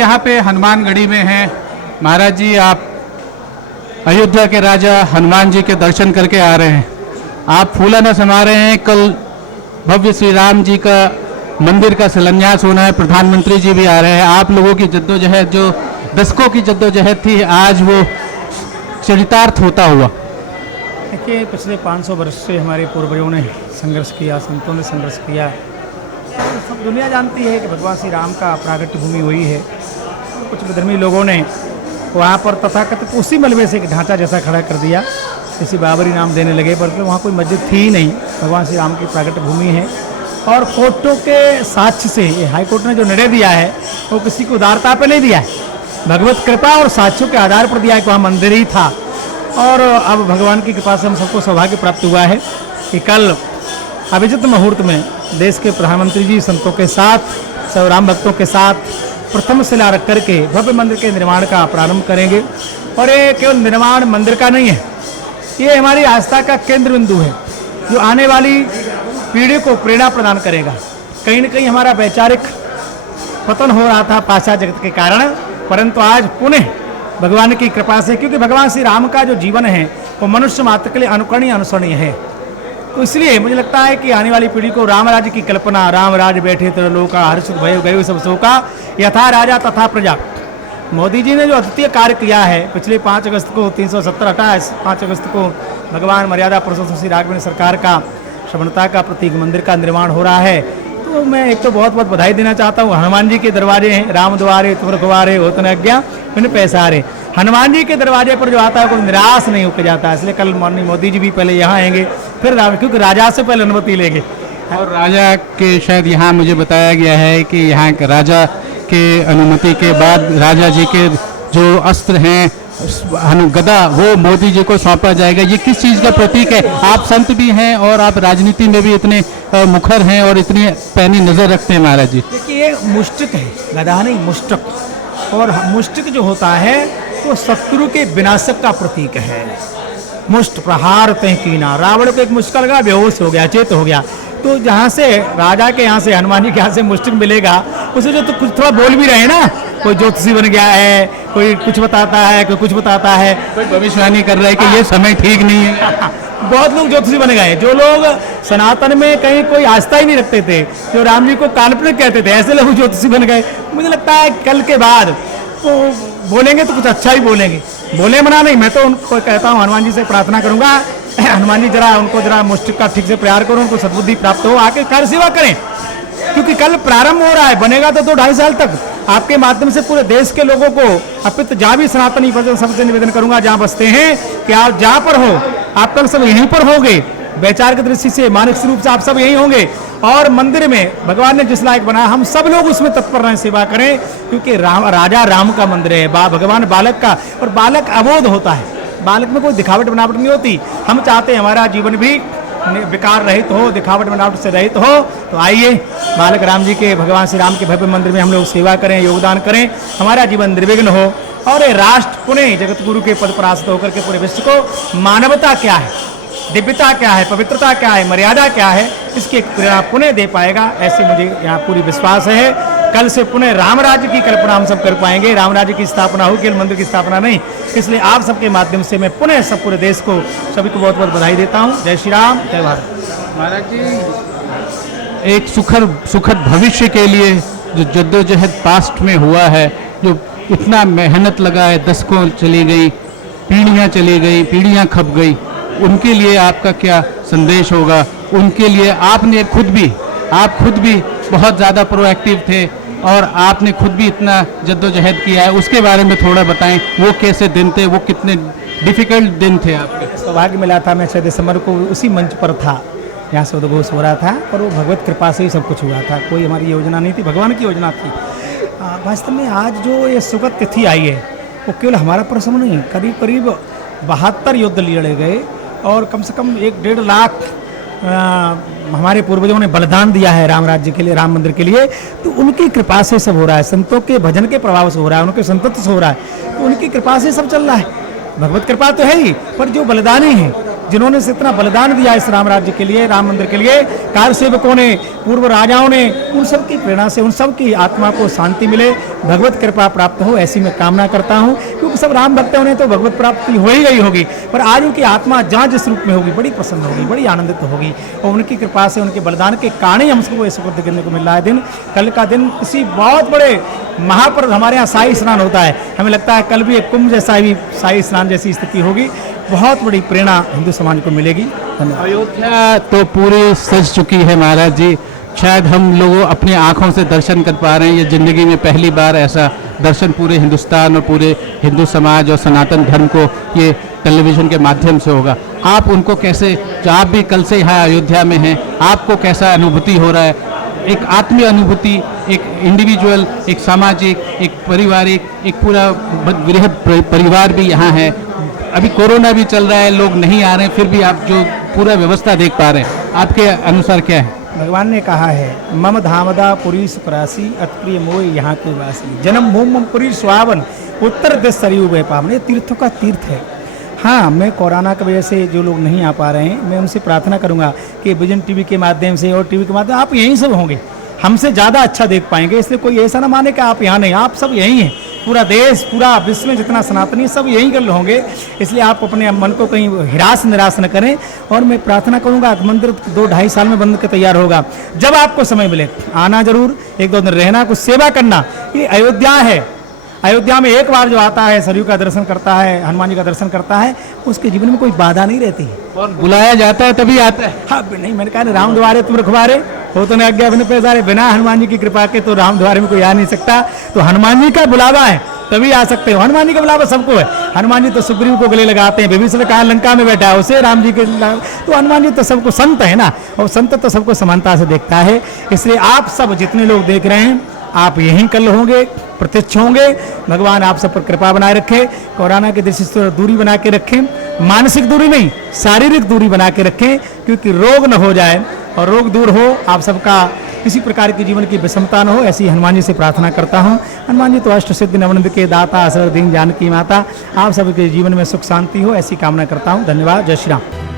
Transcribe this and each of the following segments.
यहाँ पे हनुमानगढ़ी में हैं। महाराज जी, आप अयोध्या के राजा हनुमान जी के दर्शन करके आ रहे हैं। आप फूला न समा रहे हैं। कल भव्य श्री राम जी का मंदिर का शिलान्यास होना है, प्रधानमंत्री जी भी आ रहे हैं। आप लोगों की जद्दोजहद, जो दशकों की जद्दोजहद थी, आज वो चरितार्थ होता हुआ। देखिए, पिछले 500 वर्ष से हमारे पूर्वजों ने संघर्ष किया, संतों ने संघर्ष किया। और सब दुनिया जानती है कि भगवान श्री राम का प्राकट्य भूमि वही है। कुछ विधर्मी लोगों ने वहाँ पर तथाकथित उसी मलबे से एक ढांचा जैसा खड़ा कर दिया, इसी बाबरी नाम देने लगे, बल्कि वहाँ कोई मस्जिद थी ही नहीं। भगवान श्री राम की प्राकट्य भूमि है। और कोर्टों के साक्ष्य से ये हाईकोर्ट ने जो निर्णय दिया है वो किसी को उदारता पे नहीं दिया है, भगवत कृपा और साक्ष्यों के आधार पर दिया है कि वहाँ मंदिर ही था। और अब भगवान की कृपा से हम सबको सौभाग्य प्राप्त हुआ है कि कल अभिजित मुहूर्त में देश के प्रधानमंत्री जी संतों के साथ, सब राम भक्तों के साथ प्रथम शिला रख करके भव्य मंदिर के निर्माण का प्रारंभ करेंगे। और ये केवल निर्माण मंदिर का नहीं है, ये हमारी आस्था का केंद्र बिंदु है जो आने वाली पीढ़ी को प्रेरणा प्रदान करेगा। कहीं न कहीं हमारा वैचारिक पतन हो रहा था पाश्चात्य जगत के कारण, परंतु आज पुनः भगवान की कृपा से, क्योंकि भगवान श्री राम का जो जीवन है वो मनुष्य मात्र के लिए अनुकरणीय अनुसरणीय है, तो इसलिए मुझे लगता है कि आने वाली पीढ़ी को राम राज्य की कल्पना, राम राज्य बैठे त्रिलोका हर्षित भय गए सब शोका यथा राजा तथा प्रजा। मोदी जी ने जो अद्वितीय कार्य किया है, पिछले 5 अगस्त को 370 हटा 5 अगस्त को भगवान मर्यादा पुरुषोत्तम श्री राघवेंद्र सरकार का श्रवणता का प्रतीक मंदिर का निर्माण हो रहा है। तो मैं एक तो बहुत बहुत बधाई देना चाहता हूँ। हनुमान जी के दरवाजे हैं, राम द्वारे तुम रखवारे होत न आज्ञा बिन पैसारे। हनुमान जी के दरवाजे पर जो आता है कोई निराश नहीं होकर जाता, इसलिए कल माननीय मोदी जी भी पहले यहाँ आएंगे, फिर राम, क्योंकि राजा से पहले अनुमति लेंगे। और राजा के शायद यहाँ मुझे बताया गया है कि यहाँ के राजा के अनुमति के बाद राजा जी के जो अस्त्र हैं गदा, वो मोदी जी को सौंपा जाएगा। ये किस चीज़ का प्रतीक है? आप संत भी हैं और आप राजनीति में भी इतने मुखर हैं और इतनी पैनी नज़र रखते हैं महाराज जी। देखिए, ये मुष्टिक है, गदा नहीं, मुष्टक। और मुष्टिक जो होता है तो शत्रु के विनाशक का प्रतीक है। मुष्ट प्रहार तय कीना, रावण को एक मुश्किल लगा, बेहोश हो गया, चेत हो गया। तो जहाँ से राजा के यहाँ से, हनुमान जी के यहाँ से मुष्टिक मिलेगा, उसे जो तो कुछ थोड़ा बोल भी रहे ना, कोई ज्योतिषी बन गया है, कोई कुछ बताता है, कोई कुछ बताता है, कोई भविष्यवाणी कर रहा है कि ये समय ठीक नहीं है। बहुत लोग ज्योतिषी बन गए। जो लोग सनातन में कहीं कोई आस्था ही नहीं रखते थे, जो राम जी को काल्पनिक कहते थे, ऐसे लोग ज्योतिषी बन गए। मुझे लगता है कल के बाद तो बोलेंगे तो कुछ अच्छा ही बोलेंगे, बोले मना नहीं। मैं तो उनको कहता हूँ, हनुमान जी से प्रार्थना करूंगा, हनुमान जी जरा उनको जरा मुष्टिक का ठीक से प्रयार करो, उनको सद्बुद्धि प्राप्त हो, आके कार्य सेवा करें, क्योंकि कल प्रारंभ हो रहा है, बनेगा तो 2-2.5 साल तक। आपके माध्यम से पूरे देश के लोगों को, अपित जहाँ भी सनातनी परिजन सबसे निवेदन करूंगा, जहाँ बसते हैं, कि आप जहाँ पर हो, आप कल सब यहीं पर होंगे, वैचारिक दृष्टि से, मानसिक रूप से आप सब यहीं होंगे। और मंदिर में भगवान ने जिस लायक बनाया, हम सब लोग उसमें तत्पर रहें, सेवा करें, क्योंकि राजा राम का मंदिर है, भगवान बालक का। और बालक अबोध होता है, बालक में कोई दिखावट बनावट नहीं होती। हम चाहते हैं हमारा जीवन भी विकार रहित हो, दिखावट बनावट से रहित हो। तो आइए, बालक राम जी के, भगवान श्री राम के भव्य मंदिर में हम लोग सेवा करें, योगदान करें, हमारा जीवन निर्विघ्न हो। और ये राष्ट्र पुनः जगत गुरु के पद पर आश्रित होकर के पूरे विश्व को मानवता क्या है, दिव्यता क्या है, पवित्रता क्या है, मर्यादा क्या है, इसकी एक प्रेरणा पुनः दे पाएगा, ऐसे मुझे यहाँ पूरी विश्वास है। कल से पुनः राम राज्य की कल्पना हम सब कर पाएंगे। राम राज्य की स्थापना हो, केवल मंदिर की स्थापना नहीं। इसलिए आप सबके माध्यम से मैं पुनः सब पूरे देश को, सभी को बहुत बहुत बधाई देता हूँ। जय श्री राम, जय भारत। महाराज जी, एक सुखद भविष्य के लिए जो जद्दोजहद पास्ट में हुआ है, जो इतना मेहनत लगा है, दशकों चली गई, पीढ़ियाँ चली गई, पीढ़ियाँ खप गई, उनके लिए आपका क्या संदेश होगा? उनके लिए आप खुद भी बहुत ज़्यादा प्रोएक्टिव थे और आपने खुद भी इतना जद्दोजहद किया है, उसके बारे में थोड़ा बताएं। वो कैसे दिन थे, वो कितने डिफ़िकल्ट दिन थे आपके? सौभाग्य मिला था, मैं 6 दिसंबर को उसी मंच पर था, यहाँ से उद्घोष हो रहा था, और वो भगवत कृपा से ही सब कुछ हुआ था। कोई हमारी योजना नहीं थी, भगवान की योजना थी। वास्तव में आज जो ये सुगत तिथि आई है, वो केवल हमारा प्रश्न नहीं, करीब करीब 72 युद्ध लड़े गए और कम से कम 1-1.5 लाख हमारे पूर्वजों ने बलिदान दिया है राम राज्य के लिए, राम मंदिर के लिए। तो उनकी कृपा से सब हो रहा है, संतों के भजन के प्रभाव से हो रहा है, उनके संतत्व से हो रहा है, तो उनकी कृपा से सब चल रहा है। भगवत कृपा तो है ही, पर जो बलिदानी है जिन्होंने से इतना बलिदान दिया इस राम राज्य के लिए, राम मंदिर के लिए, कार सेवकों ने, पूर्व राजाओं ने, उन सब की प्रेरणा से उन सब की आत्मा को शांति मिले, भगवत कृपा प्राप्त हो, ऐसी मैं कामना करता हूँ। क्योंकि सब राम भक्त होने तो भगवत प्राप्ति हो ही गई होगी, पर आज उनकी आत्मा जहाँ जिस रूप में होगी बड़ी प्रसन्न होगी, बड़ी आनंदित होगी, और उनकी कृपा से, उनके बलिदान के कारण ही हम सबको ये सुकृत देखने को मिल रहा है। दिन कल का दिन किसी बहुत बड़े महापर्व, हमारे यहाँ शाही स्नान होता है, हमें लगता है कल भी एक कुंभ जैसा भी शाही स्नान जैसी स्थिति होगी, बहुत बड़ी प्रेरणा हिंदू समाज को मिलेगी। धन्यवाद। अयोध्या तो पूरी सज चुकी है महाराज जी, शायद हम लोग अपनी आंखों से दर्शन कर पा रहे हैं, ये जिंदगी में पहली बार ऐसा दर्शन पूरे हिंदुस्तान और पूरे हिंदू समाज और सनातन धर्म को ये टेलीविजन के माध्यम से होगा। आप उनको कैसे, जो आप भी कल से यहाँ अयोध्या में हैं, आपको कैसा अनुभूति हो रहा है? एक आत्मीय अनुभूति, एक इंडिविजुअल, एक सामाजिक, एक पारिवारिक, एक पूरा बृहद परिवार भी यहाँ है। अभी कोरोना भी चल रहा है, लोग नहीं आ रहे हैं, फिर भी आप जो पूरा व्यवस्था देख पा रहे हैं, आपके अनुसार क्या है? भगवान ने कहा है, मम धामदा पुरी सुखरासी अतप्रिय मोह यहाँ के वासी, जन्म भूम पुरी सुहावन उत्तर दिश सरयू वे पावन। ये तीर्थों का तीर्थ है। हाँ, मैं कोरोना की वजह से जो लोग नहीं आ पा रहे हैं, मैं उनसे प्रार्थना करूंगा कि विजन टीवी के माध्यम से और टीवी के माध्यम आप यहीं सब होंगे, हमसे ज़्यादा अच्छा देख पाएंगे। इसलिए कोई ऐसा ना माने कि आप यहाँ नहीं, आप सब यहीं हैं। पूरा देश, पूरा विश्व में जितना सनातनी सब यहीं कर होंगे, इसलिए आप अपने मन को कहीं हिरास निराश न करें। और मैं प्रार्थना करूंगा, मंदिर 2-2.5 साल में बंद के तैयार होगा। जब आपको समय मिले आना जरूर, 1-2 दिन रहना, कुछ सेवा करना। ये अयोध्या है, अयोध्या में एक बार जो आता है, सरयू का दर्शन करता है, हनुमान जी का दर्शन करता है, उसके जीवन में कोई बाधा नहीं रहती है। और बुलाया जाता है तभी आता है। हाँ नहीं, मैंने कहा राम द्वारे तुम रखवारे हो, तो आज्ञा बिन पैसारे, बिना हनुमान जी की कृपा के तो राम द्वारे में कोई आ नहीं सकता। तो हनुमान जी का बुलावा है तभी आ सकते हो। हनुमान जी का बुलावा सबको है। हनुमान जी तो सुग्रीव को गले लगाते हैं, विभीषण कहा लंका में बैठा है, उसे राम जी के, तो हनुमान जी तो सबको संत है ना, और संत तो सबको समानता से देखता है। इसलिए आप सब जितने लोग देख रहे हैं, आप यहीं कल होंगे, प्रत्यक्ष होंगे। भगवान आप सब पर कृपा बनाए रखे, कोरोना की दृष्टि से दूरी बना के रखें, मानसिक दूरी नहीं, शारीरिक दूरी बना के रखें, क्योंकि रोग न हो जाए और रोग दूर हो, आप सबका किसी प्रकार की जीवन की विषमता न हो, ऐसी हनुमान जी से प्रार्थना करता हूँ। हनुमान जी तो अष्ट सिद्धि नवनिधि के दाता, असर दीन जानकी माता, आप सबके जीवन में सुख शांति हो, ऐसी कामना करता हूँ। धन्यवाद। जय Shri Ram.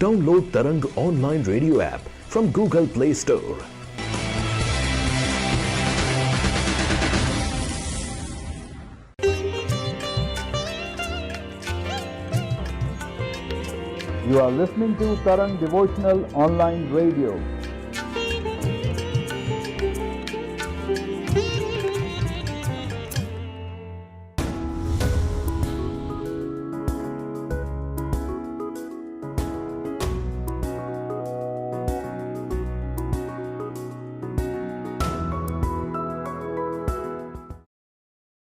Download Tarang online radio app from Google Play Store. You are listening to Tarang Devotional Online Radio.